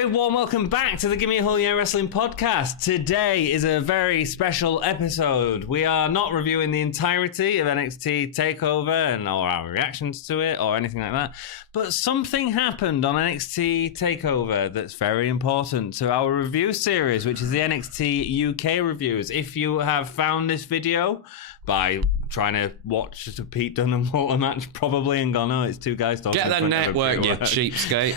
very warm welcome back to the Gimme a Whole Year Wrestling podcast. Today is a very special episode. We are not reviewing the entirety of NXT Takeover and or our reactions to it or anything like that, but something happened on NXT Takeover that's very important to our review series, which is the NXT UK reviews. If you have found this video by trying to watch the Pete Dunne and Walter match, probably, and gone, oh, it's two guys talking. Get that network, you cheapskate.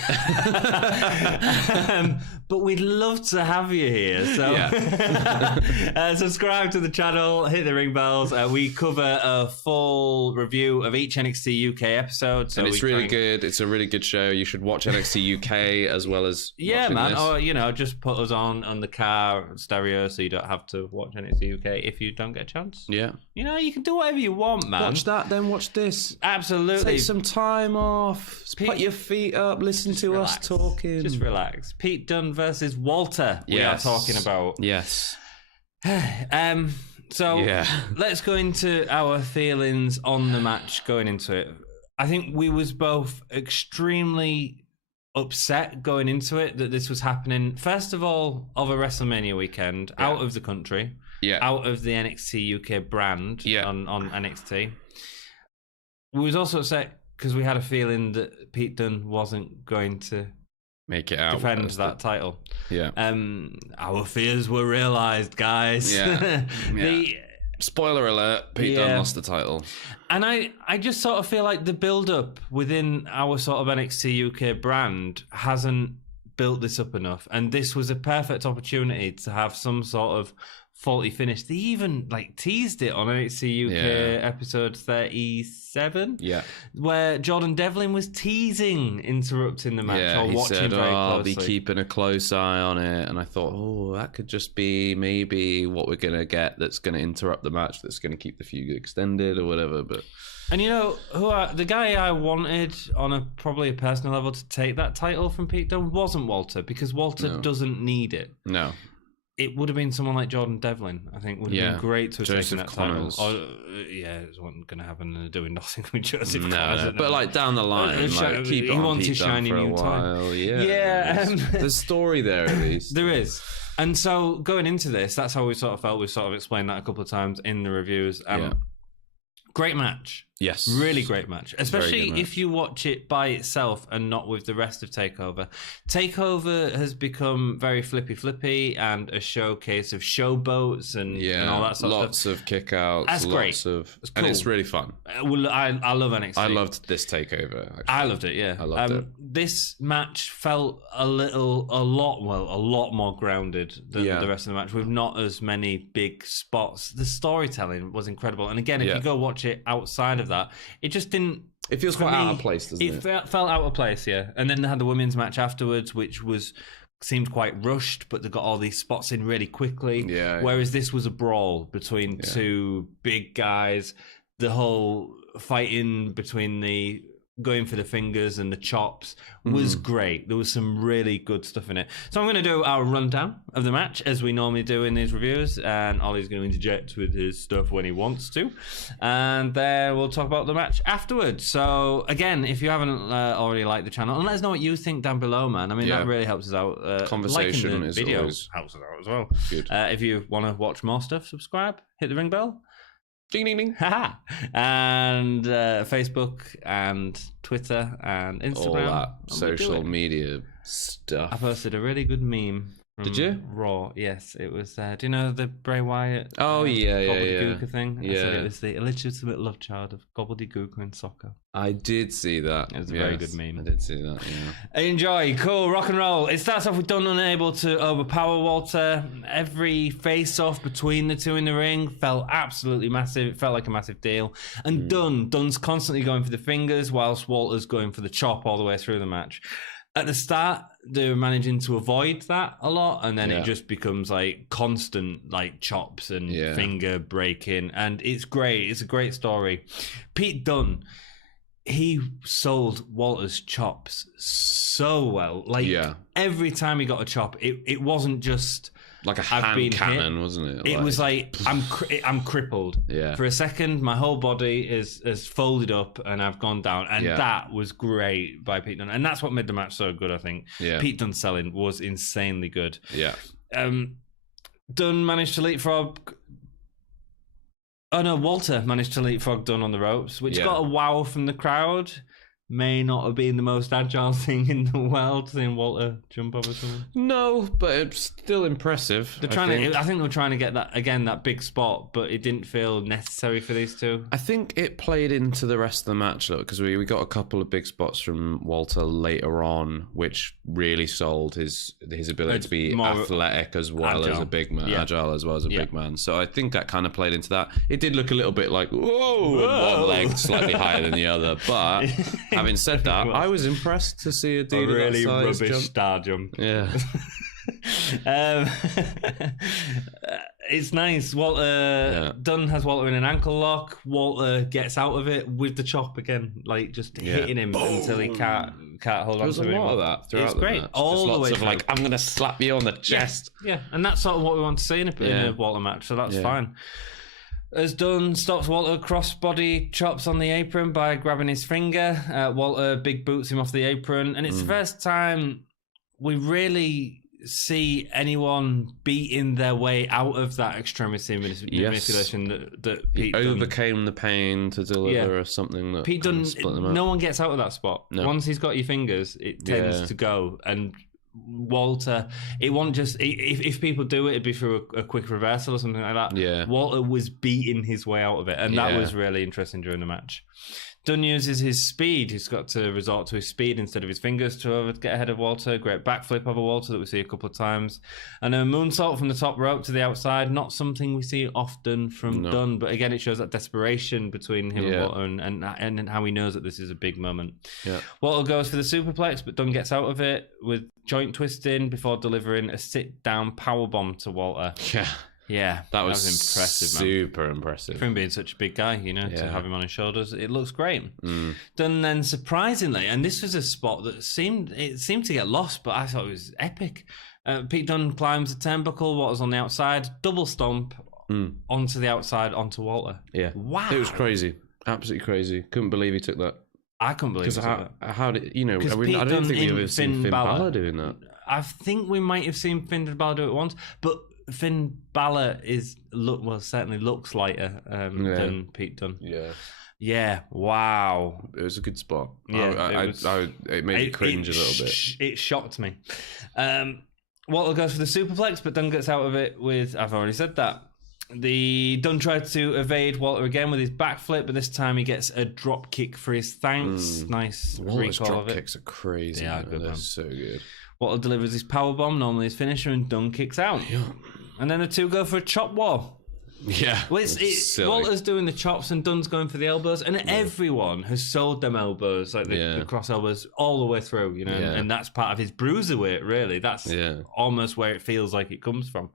But we'd love to have you here. So yeah. Subscribe to the channel, hit the ring bells. We cover a full review of each NXT UK episode. So and it's really good. It's a really good show. You should watch NXT UK as well as man. this. Or, just put us on the car stereo so you don't have to watch NXT UK if you don't get a chance. Yeah. You can do whatever you want, man. Watch that, then watch this. Absolutely. Take some time off. Put your feet up. Listen to us talking. Just relax. Pete Dunne versus Walter. We are talking about. Yes. Let's go into our feelings on the match going into it. I think we was both extremely upset going into it that this was happening. First of all, of a WrestleMania weekend out of the country. Yeah. Out of the NXT UK brand on NXT. We was also upset because we had a feeling that Pete Dunne wasn't going to make it out, defend that title. Yeah. Our fears were realised, guys. Yeah. Spoiler alert, Pete Dunne lost the title. And I just sort of feel like the build-up within our sort of NXT UK brand hasn't built this up enough. And this was a perfect opportunity to have some sort of faulty finish. They even teased it on NXT UK episode 37, where Jordan Devlin was teasing interrupting the match or watching very closely. I'll be keeping a close eye on it, and I thought, that could just be maybe what we're gonna get that's gonna interrupt the match, that's gonna keep the feud extended or whatever. But the guy I wanted on probably a personal level to take that title from Pete Dunne wasn't Walter, because Walter doesn't need it. No. It would have been someone like Jordan Devlin, I think, would have been great to have taken that title. It wasn't going to happen, and doing nothing with Joseph Connors. But down the line, keep it on Pete Dunne for a while. Yeah, there's story there at least. There is. And so going into this, that's how we sort of felt. We've sort of explained that a couple of times in the reviews. Great match. Yes. Really great match. Especially if you watch it by itself and not with the rest of Takeover. Takeover has become very flippy and a showcase of showboats and all that sort of stuff. Lots of kickouts. That's great. It's cool. And it's really fun. I love NXT. I loved this Takeover, actually. I loved it, yeah. I loved it. This match felt a lot more grounded than the rest of the match, with not as many big spots. The storytelling was incredible. And again, if you go watch it outside of that, it just didn't. It feels quite out of place, doesn't it? It felt out of place, yeah. And then they had the women's match afterwards, which seemed quite rushed, but they got all these spots in really quickly. Yeah. Whereas this was a brawl between two big guys. The whole fighting between the going for the fingers and the chops was great. There was some really good stuff in it. So I'm going to do our rundown of the match as we normally do in these reviews, and Ollie's going to interject with his stuff when he wants to, and then we'll talk about the match afterwards. So again, if you haven't already liked the channel, and let us know what you think down below, man. I mean, that really helps us out. Conversation liking the is video always helps us out as well. Good. If you want to watch more stuff, subscribe, hit the ring bell. Ding, ding, ding. And Facebook and Twitter and Instagram. All that social media stuff. I posted a really good meme. Did you? Raw, yes. It was, do you know the Bray Wyatt? Gobbledygooker thing? I said it was the illegitimate love child of gobbledygooker in soccer. I did see that. It was a very good meme. I did see that, yeah. Enjoy. Cool. Rock and roll. It starts off with Dunne unable to overpower Walter. Every face-off between the two in the ring felt absolutely massive. It felt like a massive deal. And Dunne's constantly going for the fingers whilst Walter's going for the chop all the way through the match. At the start, they were managing to avoid that a lot, and then it just becomes constant chops and finger breaking, and it's great. It's a great story. Pete Dunne, he sold Walter's chops so well. Like, every time he got a chop, it wasn't just like a hand cannon, wasn't it? It was like, I'm crippled. Yeah. For a second, my whole body is folded up and I've gone down. And that was great by Pete Dunne. And that's what made the match so good, I think. Yeah. Pete Dunne's selling was insanely good. Yeah. Dunne managed to leapfrog. Oh no, Walter managed to leapfrog Dunne on the ropes, which got a wow from the crowd. May not have been the most agile thing in the world, seeing Walter jump over someone. No, but it's still impressive. I think they were trying to get that big spot, but it didn't feel necessary for these two. I think it played into the rest of the match, though, because we got a couple of big spots from Walter later on, which really sold his ability to be athletic as well as a big man, agile as well as a big man. So I think that kind of played into that. It did look a little bit like, whoa, and one leg slightly higher than the other, but... Having said that, I was impressed to see a dude really of that size rubbish jump. star jump. Yeah. It's nice. Walter Dunne has Walter in an ankle lock. Walter gets out of it with the chop again, like just hitting him until he can't hold on to him. There's a lot of that throughout it's great. Match. All just the way lots of like, I'm gonna slap you on the chest. Yeah, and that's sort of what we want to see in a Walter match. So that's fine. As Dunne stops Walter, crossbody chops on the apron by grabbing his finger. Walter big boots him off the apron. And it's the first time we really see anyone beating their way out of that extremity manipulation that Pete Dunne overcame the pain to deliver something that Pete Dunne, no one gets out of that spot. No. Once he's got your fingers, it tends to go. And Walter, it wasn't just if people do it, it'd be through a quick reversal or something like that. Yeah, Walter was beating his way out of it, and that was really interesting during the match. Dunne uses his speed. He's got to resort to his speed instead of his fingers to get ahead of Walter. Great backflip over Walter that we see a couple of times. And a moonsault from the top rope to the outside. Not something we see often from Dunne, but again, it shows that desperation between him and Walter and how he knows that this is a big moment. Yeah. Walter goes for the superplex, but Dunne gets out of it with joint twisting before delivering a sit-down powerbomb to Walter. Yeah. Yeah, that was impressive, man. Super impressive. For him being such a big guy, to have him on his shoulders, it looks great. Dunne then, surprisingly, and this was a spot that seemed to get lost, but I thought it was epic. Pete Dunne climbs the turnbuckle, Walter's on the outside, double stomp onto the outside, onto Walter. Yeah. Wow. It was crazy. Absolutely crazy. Couldn't believe he took that. I couldn't believe it. How did, I don't think we've ever seen Finn Balor doing that. I think we might have seen Finn Balor do it once, but Finn Balor certainly looks lighter than Pete Dunne. Yeah. Yeah. Wow. It was a good spot. Yeah. It made me cringe a little bit. It shocked me. Walter goes for the superplex, but Dunne gets out of it with. I've already said that. Dunne tried to evade Walter again with his backflip, but this time he gets a drop kick for his thanks. Nice Walter's recall drop of it. kicks are crazy. Yeah, they're so good. Walter delivers his powerbomb, normally his finisher, and Dunne kicks out. Yeah. And then the two go for a chop war. Yeah. Well, Walter's doing the chops and Dunne's going for the elbows, and everyone has sold them elbows, like the cross elbows, all the way through, and that's part of his bruiserweight, really. That's almost where it feels like it comes from.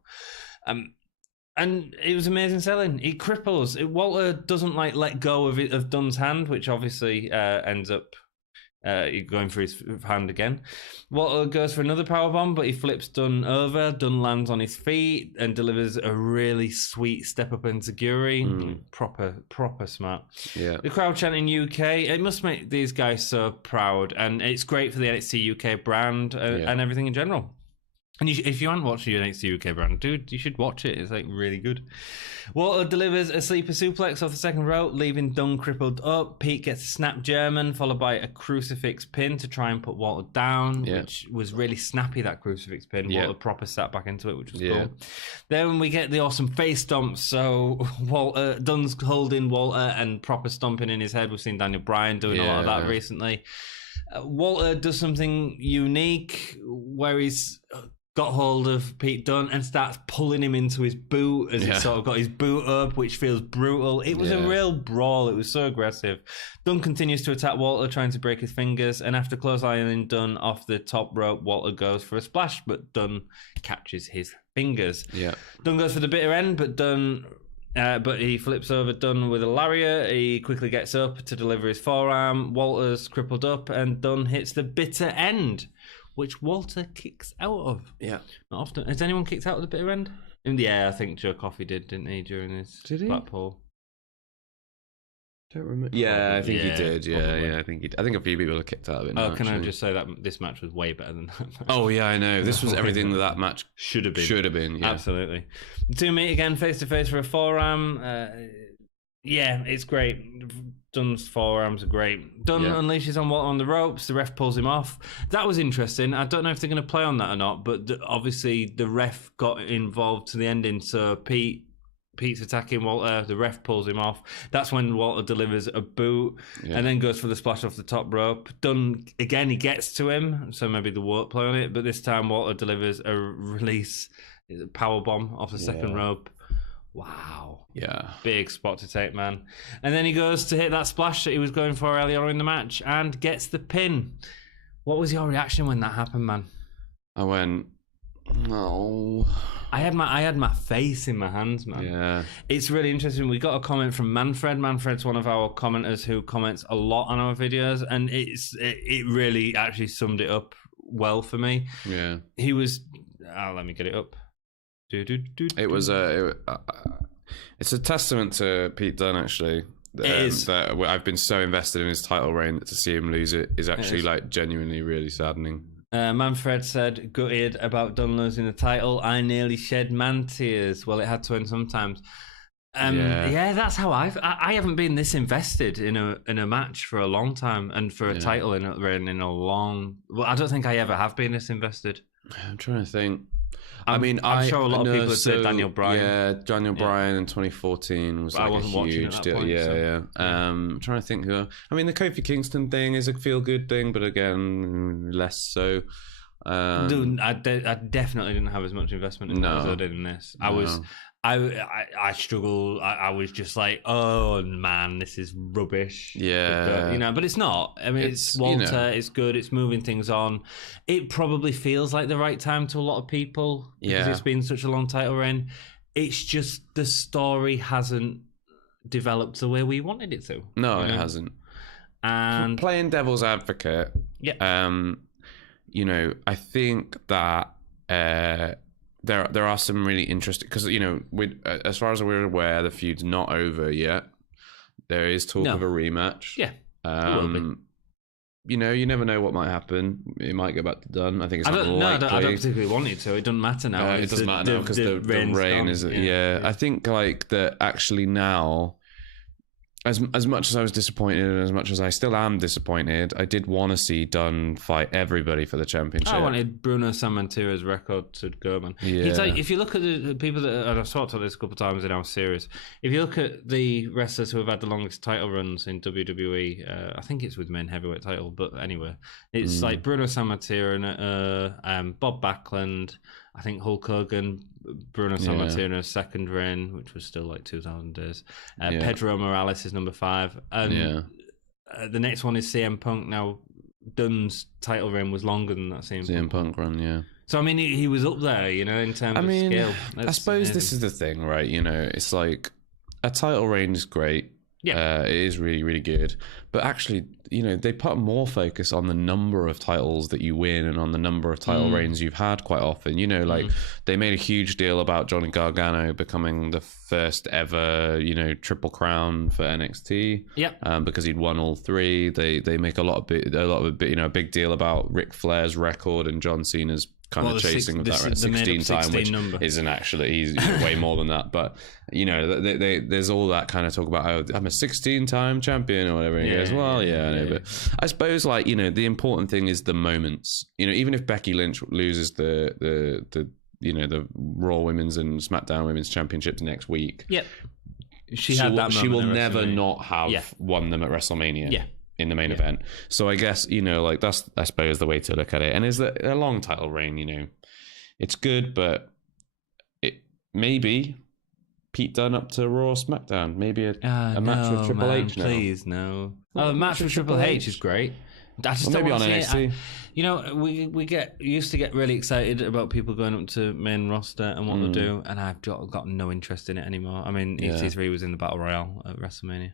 And it was amazing selling. He cripples. Walter doesn't let go of Dunne's hand, which obviously ends up going for his hand again. Walter goes for another powerbomb, but he flips Dunne over. Dunne lands on his feet and delivers a really sweet step up into Guri. Proper smart. Yeah. The crowd chanting UK. It must make these guys so proud, and it's great for the NXT UK brand and everything in general. And if you haven't watched the NXT UK brand, dude, you should watch it. It's really good. Walter delivers a sleeper suplex off the second rope, leaving Dunne crippled up. Pete gets a snap German, followed by a crucifix pin to try and put Walter down, which was really snappy, that crucifix pin. Walter proper sat back into it, which was cool. Then we get the awesome face stomp. So Dunne's holding Walter and proper stomping in his head. We've seen Daniel Bryan doing a lot of that recently. Walter does something unique where he's got hold of Pete Dunne and starts pulling him into his boot as he's sort of got his boot up, which feels brutal. It was a real brawl. It was so aggressive. Dunne continues to attack Walter, trying to break his fingers, and after clotheslining Dunne off the top rope, Walter goes for a splash, but Dunne catches his fingers. Yeah. Dunne goes for the bitter end, but Dunne But he flips over Dunne with a lariat. He quickly gets up to deliver his forearm. Walter's crippled up, and Dunne hits the bitter end, which Walter kicks out of. Yeah. Not often. Has anyone kicked out of the bitter end? Yeah, I think Joe Coffey did, didn't he, during his Blackpool? Don't remember. Yeah, I think he did. Yeah. I think a few people have kicked out of it. Oh, can I just say that this match was way better than that match? Oh yeah, I know. This was everything that match should have been. Yeah. Absolutely. The two meet again face to face for a forearm. Yeah, it's great. Dunne's forearms are great. Dunne unleashes on Walter on the ropes. The ref pulls him off. That was interesting. I don't know if they're going to play on that or not, but obviously the ref got involved to the ending. So Pete's attacking Walter. The ref pulls him off. That's when Walter delivers a boot and then goes for the splash off the top rope. Dunne, again, he gets to him, so maybe the won't play on it, but this time Walter delivers a release power bomb off the second rope. Wow. Yeah. Big spot to take, man. And then he goes to hit that splash that he was going for earlier on in the match and gets the pin. What was your reaction when that happened, man? I went, no. I had my face in my hands, man. Yeah. It's really interesting. We got a comment from Manfred. Manfred's one of our commenters who comments a lot on our videos, and it really actually summed it up well for me. Yeah. He was... let me get it up. It was it's a testament to Pete Dunne, actually. It is. That I've been so invested in his title reign that to see him lose it is actually like genuinely really saddening. Manfred said, gutted about Dunne losing the title. I nearly shed man tears. Well, it had to end sometimes. Yeah, that's how I haven't been this invested in a match for a long time, and for a title in a long. Well, I don't think I ever have been this invested. I'm trying to think. I'm sure a lot of people have said Daniel Bryan. Yeah, Daniel Bryan in 2014 was like a huge deal. Point, yeah. I'm trying to think who. I mean, the Kofi Kingston thing is a feel-good thing, but again, less so. Dude, I definitely didn't have as much investment in that as I did in this. I struggled. I was just like, oh man, this is rubbish. Yeah, but it's not. I mean, it's Walter. It's good. It's moving things on. It probably feels like the right time to a lot of people because it's been such a long title reign. It's just the story hasn't developed the way we wanted it to. No, it hasn't. And playing devil's advocate, I think that there are some really interesting, because as far as we're aware, the feud's not over yet. There is talk of a rematch. Yeah, it will be. You never know what might happen. It might go back to Dunne. I think it's unlikely. I don't particularly want it to. It doesn't matter now. It doesn't matter now because the reign is. Yeah, I think like that actually now. As much as I was disappointed and as much as I still am disappointed, I did want to see Dunne fight everybody for the championship. I wanted Bruno Sammartino's record to go, man. Yeah. If you look at the people that, and I've talked about this a couple of times in our series, if you look at the wrestlers who have had the longest title runs in WWE, I think it's with men heavyweight title, but anyway, it's like Bruno Sammartino, Bob Backlund, I think Hulk Hogan, Bruno Sammartino's second reign, which was still like 2,000 days. Pedro Morales is number 5. And the next one is CM Punk. Now, Dunne's title reign was longer than that CM Punk run, yeah. So, I mean, he was up there, in terms of skill. I suppose this is the thing, right? It's like a title reign is great. Yeah. It is really, really good. But actually, they put more focus on the number of titles that you win and on the number of title reigns you've had quite often. They made a huge deal about Johnny Gargano becoming the first ever, triple crown for NXT. Yeah. Because he'd won all 3. They make a big deal about Ric Flair's record and John Cena's kind of chasing with that 16 time, which number. Isn't actually, he's way more than that. But there's all that kind of talk about, oh, I'm a 16-time champion or whatever. He goes, well, I know. But I suppose the important thing is the moments. Even if Becky Lynch loses the Raw Women's and SmackDown Women's Championships next week, she will never not have won them at WrestleMania. Yeah. In the main event. So I guess, that's, I suppose, the way to look at it. And is that a long title reign, it's good, but it maybe Pete Dunne up to Raw SmackDown. Maybe a match with Triple H now. Please, no. A match with Triple H is great. I just don't want to see it. You know, we used to get really excited about people going up to main roster and what they do, and I've got no interest in it anymore. I mean, EC3 was in the Battle Royale at WrestleMania.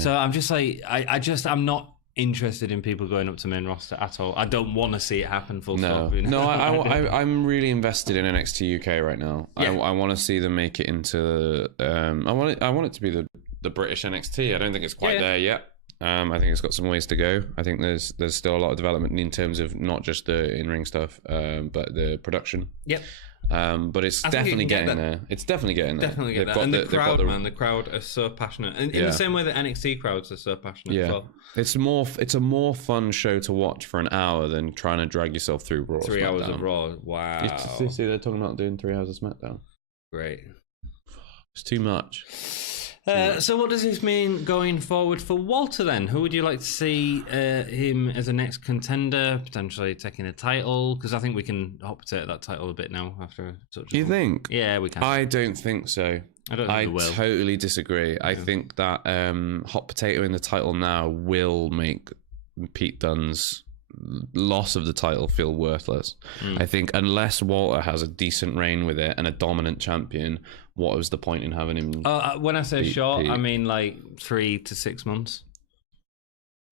So I'm just like, I'm not interested in people going up to main roster at all. I don't want to see it happen full stop. You know? No, I'm really invested in NXT UK right now. I want to see them make it into... I want it to be the British NXT. I don't think it's quite there yet. I think it's got some ways to go. I think there's still a lot of development in terms of not just the in-ring stuff, but the production. Yep. But it's definitely getting there. It's definitely getting there. Definitely getting there. And the crowd, man, the crowd are so passionate. And in the same way that NXT crowds are so passionate as well. It's a more fun show to watch for an hour than trying to drag yourself through Raw. 3 hours of Raw. Wow. You see, they're talking about doing 3 hours of SmackDown. Great. It's too much. So what does this mean going forward for Walter then? Who would you like to see him as a next contender, potentially taking a title? Because I think we can hot potato that title a bit now after such a... You think? Yeah, we can. I don't think so. I totally disagree. I think that hot potato in the title now will make Pete Dunne's loss of the title feel worthless. I think unless Walter has a decent reign with it and a dominant champion, what was the point in having him? When I say short, Pete? I mean like 3 to 6 months.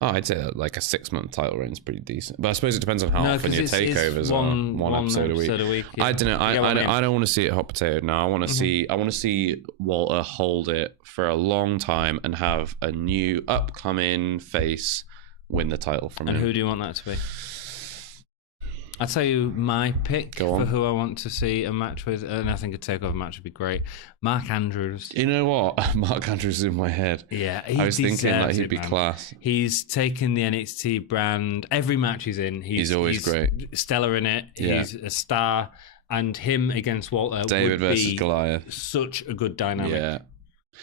Oh, I'd say that like a 6-month title reign is pretty decent, but I suppose it depends on how often your takeovers are. One episode a week. Yeah. I don't know. I don't want to see it hot potato now. I want to see. I want to see Walter hold it for a long time and have a new upcoming face win the title from him. And who do you want that to be? I'll tell you my pick for who I want to see a match with, and I think a takeover match would be great. Mark Andrews. You know what? Mark Andrews is in my head. Yeah, I was thinking that he'd be class. He's taken the NXT brand. Every match he's in, he's always great. Stellar in it. He's a star, and him against Walter David would versus be Goliath. Such a good dynamic. Yeah.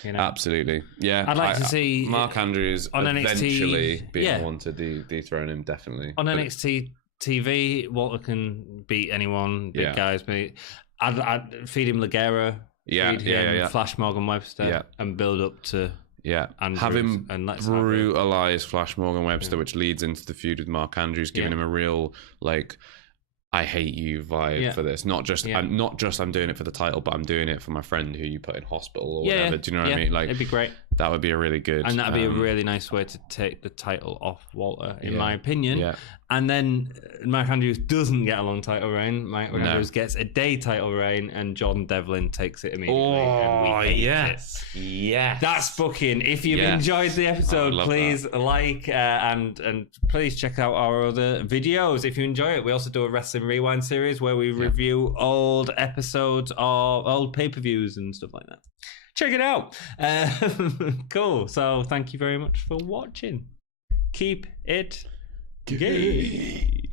You know? Absolutely. Yeah. I'd like to see Mark Andrews on eventually NXT, being the one to dethrone him, definitely. On NXT TV, Walter can beat anyone, big guys. But I'd feed him Ligera, feed him Flash Morgan Webster, and build up to Andrews. Have him brutalize Flash Morgan Webster, which leads into the feud with Mark Andrews, giving him a real like, I hate you vibe for this. Not just I'm doing it for the title, but I'm doing it for my friend who you put in hospital or whatever. Do you know what I mean? Like, it'd be great. That would be a really good, and that'd be a really nice way to take the title off Walter, in my opinion. Yeah. And then Mark Andrews doesn't get a long title reign. Mark Andrews gets a day title reign, and John Devlin takes it immediately. Oh, yes. That's booking. If you've enjoyed the episode, please like and please check out our other videos if you enjoy it. We also do a Wrestling Rewind series where we review old episodes or old pay-per-views and stuff like that. Check it out. Cool. So thank you very much for watching. Keep it gay.